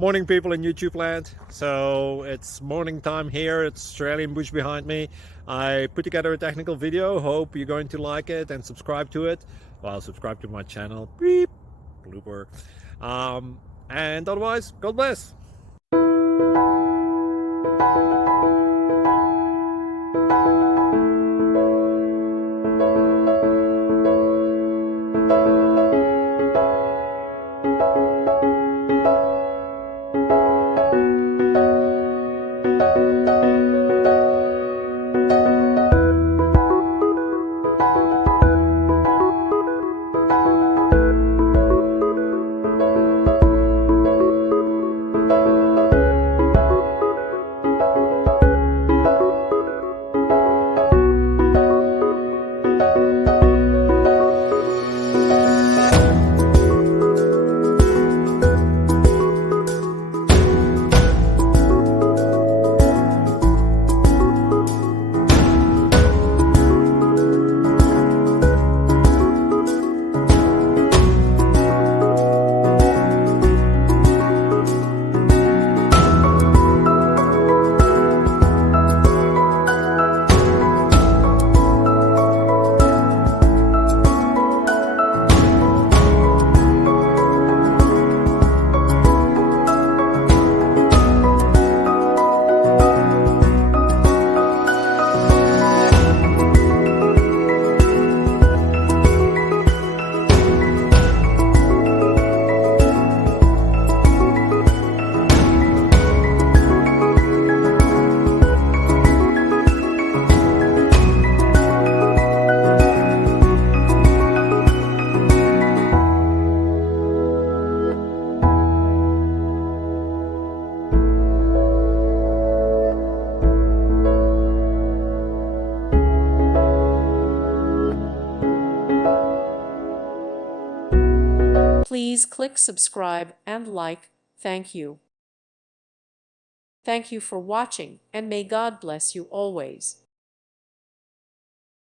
Morning, people in YouTube land. So it's morning time here. It's Australian bush behind me. I put together a technical video. Hope you're going to like it and subscribe to it. Well, subscribe to my channel. Beep. Blooper. And otherwise, God bless. Please click subscribe and like. Thank you. Thank you for watching, and may God bless you always.